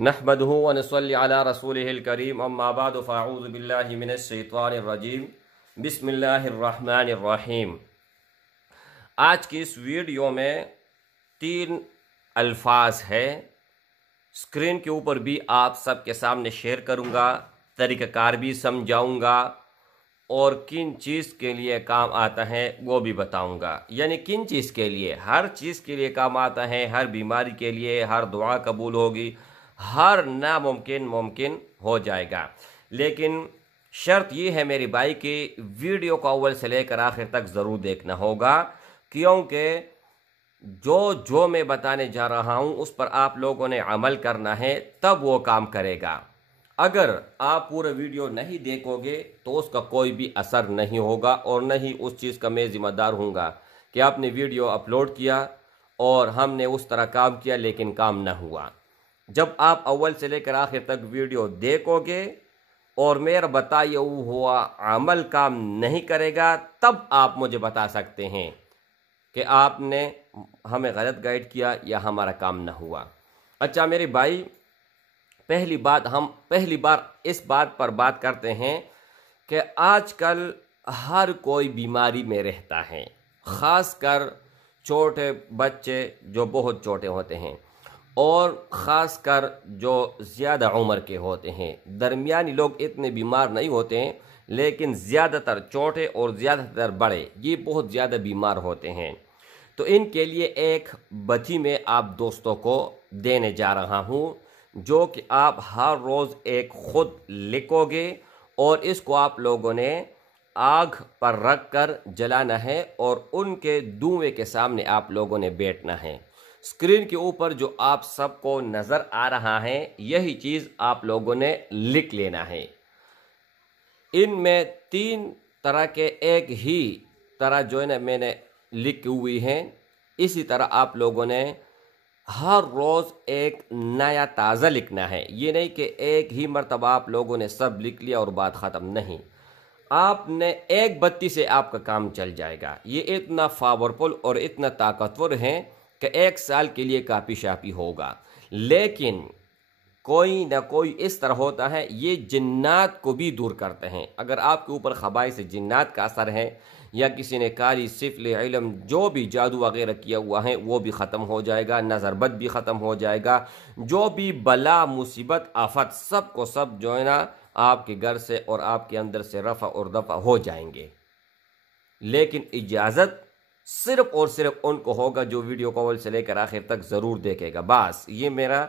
नहमदुहु व नसल्ली अला रसूलिहिल करीम अम्मा बअद फ़अऊज़ु बिल्लाहि मिनश शैतानिर रजीम बिस्मिल्लाहिर रहमानिर रहीम। आज की इस वीडियो में 3 अल्फाज है, स्क्रीन के ऊपर भी आप सबके सामने शेयर करूंगा, तरीक़ाकार भी समझाऊंगा और किन चीज़ के लिए काम आता है वो भी बताऊंगा। यानी किन चीज़ के लिए, हर चीज़ के लिए काम आता है, हर बीमारी के लिए, हर दुआ कबूल होगी, हर नामुमकिन मुमकिन हो जाएगा। लेकिन शर्त ये है मेरी भाई कि वीडियो को अव्वल से लेकर आखिर तक ज़रूर देखना होगा, क्योंकि जो मैं बताने जा रहा हूँ उस पर आप लोगों ने अमल करना है, तब वो काम करेगा। अगर आप पूरा वीडियो नहीं देखोगे तो उसका कोई भी असर नहीं होगा और नहीं उस चीज़ का मैं ज़िम्मेदार हूँगा कि आपने वीडियो अपलोड किया और हमने उस तरह काम किया लेकिन काम न हुआ। जब आप अव्वल से लेकर आखिर तक वीडियो देखोगे और मेरा बताया हुआ अमल काम नहीं करेगा, तब आप मुझे बता सकते हैं कि आपने हमें गलत गाइड किया या हमारा काम न हुआ। अच्छा मेरे भाई, पहली बार इस बात पर बात करते हैं कि आजकल हर कोई बीमारी में रहता है, ख़ासकर छोटे बच्चे जो बहुत छोटे होते हैं और ख़ासकर जो ज़्यादा उम्र के होते हैं। दरमियानी लोग इतने बीमार नहीं होते हैं, लेकिन ज़्यादातर छोटे और ज़्यादातर बड़े ये बहुत ज़्यादा बीमार होते हैं। तो इनके लिए एक बत्ती में आप दोस्तों को देने जा रहा हूँ, जो कि आप हर रोज़ एक खुद लिखोगे और इसको आप लोगों ने आग पर रख कर जलाना है और उनके धुएं के सामने आप लोगों ने बैठना है। स्क्रीन के ऊपर जो आप सबको नज़र आ रहा है यही चीज़ आप लोगों ने लिख लेना है। इनमें 3 तरह के एक ही तरह जो है ना मैंने लिखी हुई है, इसी तरह आप लोगों ने हर रोज़ एक नया ताज़ा लिखना है। ये नहीं कि एक ही मर्तबा आप लोगों ने सब लिख लिया और बात ख़त्म, नहीं। आपने एक बत्ती से आपका काम चल जाएगा। ये इतना पावरफुल और इतना ताकतवर है कि 1 साल के लिए काफ़ी शाफी होगा। लेकिन कोई ना कोई इस तरह होता है, ये जिन्नात को भी दूर करते हैं। अगर आपके ऊपर खबाई से जिन्नात का असर है या किसी ने कारी सिफल इल्म जो भी जादू वगैरह किया हुआ है वो भी ख़त्म हो जाएगा, नज़रबद भी ख़त्म हो जाएगा, जो भी बला मुसीबत आफत सब को सब जो है ना आपके घर से और आपके अंदर से रफ़ा और दफ़ा हो जाएंगे। लेकिन इजाज़त सिर्फ़ और सिर्फ उनको होगा जो वीडियो को अव्वल से लेकर आखिर तक ज़रूर देखेगा। बस ये मेरा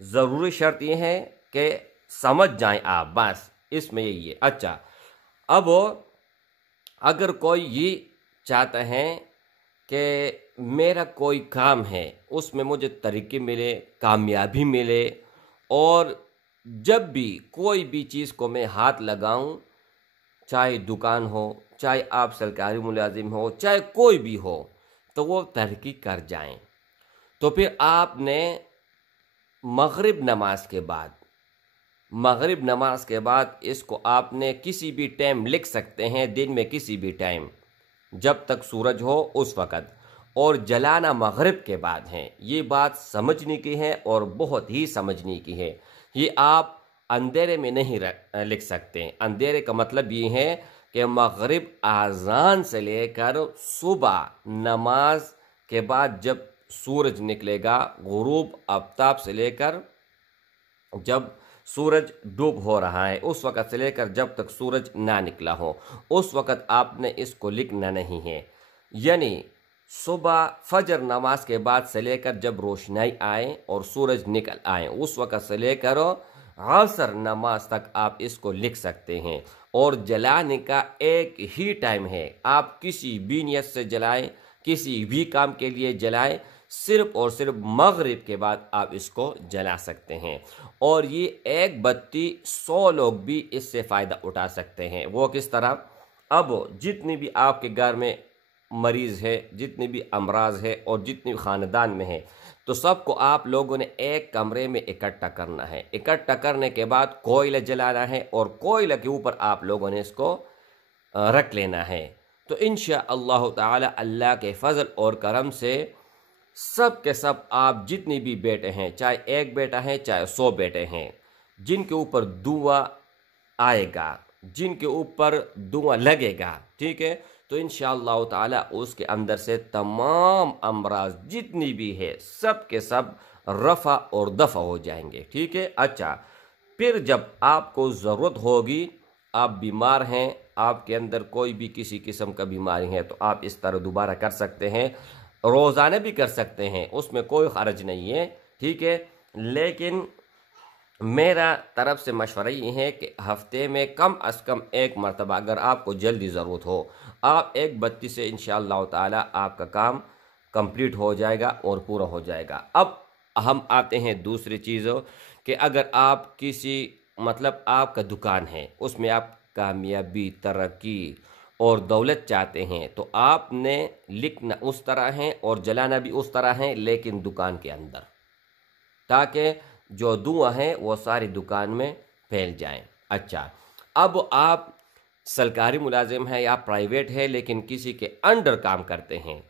ज़रूरी शर्त ये है कि समझ जाएं आप, बस इसमें यही है। अच्छा, अब अगर कोई ये चाहता है कि मेरा कोई काम है उसमें मुझे तरीके मिले, कामयाबी मिले और जब भी कोई भी चीज़ को मैं हाथ लगाऊं, चाहे दुकान हो, चाहे आप सरकारी मुलाजिम हो, चाहे कोई भी हो, तो वो तरक्की कर जाएं, तो फिर आपने मगरिब नमाज के बाद इसको आपने किसी भी टाइम लिख सकते हैं, दिन में किसी भी टाइम जब तक सूरज हो उस वक़्त, और जलाना मगरिब के बाद है। ये बात समझने की है और बहुत ही समझने की है। ये आप अंधेरे में नहीं लिख सकते। अंधेरे का मतलब ये है कि मगरिब आज़ान से लेकर सुबह नमाज के बाद जब सूरज निकलेगा, गुरूब आफ्ताब से लेकर जब सूरज डूब हो रहा है उस वक़्त से लेकर जब तक सूरज ना निकला हो, उस वक़्त आपने इसको लिखना नहीं है। यानी सुबह फजर नमाज के बाद से लेकर जब रोशनाई आए और सूरज निकल आए उस वक़्त से लेकर असर नमाज तक आप इसको लिख सकते हैं। और जलाने का एक ही टाइम है, आप किसी भी नियत से जलाएं, किसी भी काम के लिए जलाएं, सिर्फ और सिर्फ मगरिब के बाद आप इसको जला सकते हैं। और ये एक बत्ती 100 लोग भी इससे फ़ायदा उठा सकते हैं। वो किस तरह? अब जितनी भी आपके घर में मरीज़ है, जितनी भी अमराज है और जितनी ख़ानदान में है, तो सबको आप लोगों ने एक कमरे में इकट्ठा करना है। इकट्ठा करने के बाद कोयला जलाना है और कोयले के ऊपर आप लोगों ने इसको रख लेना है। तो इंशाअल्लाह ताला अल्लाह के फजल और करम से सब के सब आप जितनी भी बेटे हैं, चाहे एक बेटा है चाहे 100 बेटे हैं, जिनके ऊपर धुआं आएगा, जिनके ऊपर धुआं लगेगा, ठीक है, तो इंशाअल्लाह ताला उसके अंदर से तमाम अमराज जितनी भी है सब के सब रफ़ा और दफ़ा हो जाएंगे, ठीक है। अच्छा, फिर जब आपको ज़रूरत होगी, आप बीमार हैं, आपके अंदर कोई भी किसी किस्म का बीमारी है, तो आप इस तरह दोबारा कर सकते हैं, रोज़ाना भी कर सकते हैं, उसमें कोई हर्ज नहीं है, ठीक है। लेकिन मेरा तरफ से मशवरा ये है कि हफ्ते में कम अज़ कम एक मरतबा, अगर आपको जल्दी ज़रूरत हो, आप एक बत्ती से इंशाअल्लाह ताला आपका काम कंप्लीट हो जाएगा और पूरा हो जाएगा। अब हम आते हैं दूसरी चीज़ों कि अगर आप किसी मतलब आपका दुकान है, उसमें आप कामयाबी, तरक्की और दौलत चाहते हैं, तो आपने लिखना उस तरह है और जलाना भी उस तरह है, लेकिन दुकान के अंदर, ताकि जो धुआं है वो सारी दुकान में फैल जाए। अच्छा, अब आप सरकारी मुलाजिम हैं या प्राइवेट है लेकिन किसी के अंडर काम करते हैं,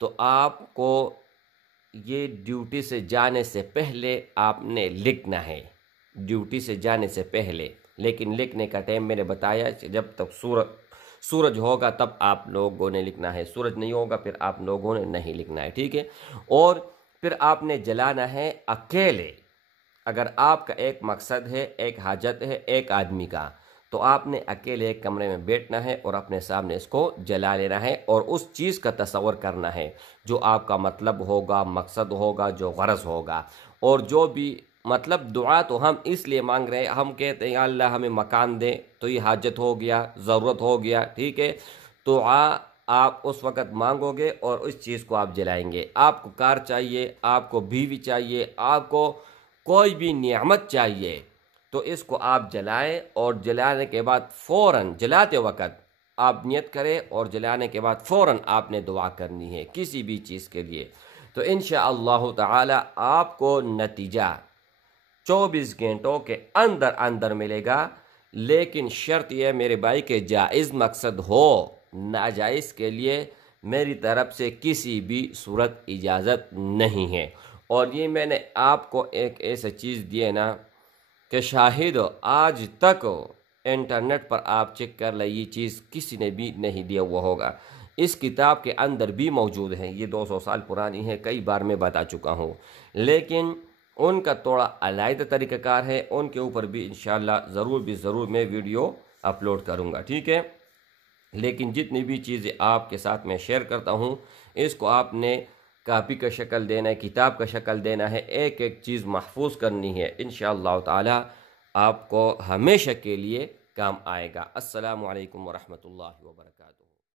तो आपको ये ड्यूटी से जाने से पहले आपने लिखना है, ड्यूटी से जाने से पहले। लेकिन लिखने का टाइम मैंने बताया, जब तक सूरज होगा तब आप लोगों ने लिखना है, सूरज नहीं होगा फिर आप लोगों ने नहीं लिखना है, ठीक है। और फिर आपने जलाना है अकेले। अगर आपका एक मकसद है, एक हाजत है एक आदमी का, तो आपने अकेले एक कमरे में बैठना है और अपने सामने इसको जला लेना है और उस चीज़ का तस्वर करना है जो आपका मतलब होगा, मकसद होगा, जो गरज होगा। और जो भी मतलब दुआ तो हम इसलिए मांग रहे हैं, हम कहते हैं अल्लाह हमें मकान दे, तो ये हाजत हो गया, ज़रूरत हो गया, ठीक है। तो आप उस वक़्त मांगोगे और उस चीज़ को आप जलाएंगे। आपको कार चाहिए, आपको बीवी चाहिए, आपको कोई भी नियामत चाहिए, तो इसको आप जलाएं और जलाने के बाद फ़ौरन, जलाते वक़्त आप नियत करें और जलाने के बाद फ़ौरन आपने दुआ करनी है किसी भी चीज़ के लिए। तो इंशाअल्लाह ताला आपको नतीजा 24 घंटों के अंदर अंदर मिलेगा। लेकिन शर्त यह मेरे भाई के जायज़ मकसद हो, नाजायज़ के लिए मेरी तरफ से किसी भी सूरत इजाज़त नहीं है। और ये मैंने आपको एक ऐसा चीज़ दी है ना कि शाहिद आज तक इंटरनेट पर आप चेक कर ले, ये चीज़ किसी ने भी नहीं दिया हुआ होगा। इस किताब के अंदर भी मौजूद है, ये 200 साल पुरानी है, कई बार मैं बता चुका हूँ, लेकिन उनका थोड़ा अलग तरीक़ाकार है, उनके ऊपर भी इंशाअल्लाह ज़रूर मैं वीडियो अपलोड करूँगा, ठीक है। लेकिन जितनी भी चीज़ें आपके साथ मैं शेयर करता हूँ, इसको आपने कापी का शक्ल देना है, किताब का शक्ल देना है, एक एक चीज़ महफूज करनी है, इंशाअल्लाह ताला आपको हमेशा के लिए काम आएगा। अस्सलामु अलैकुम वरहमतुल्लाहि वबरकातुहू।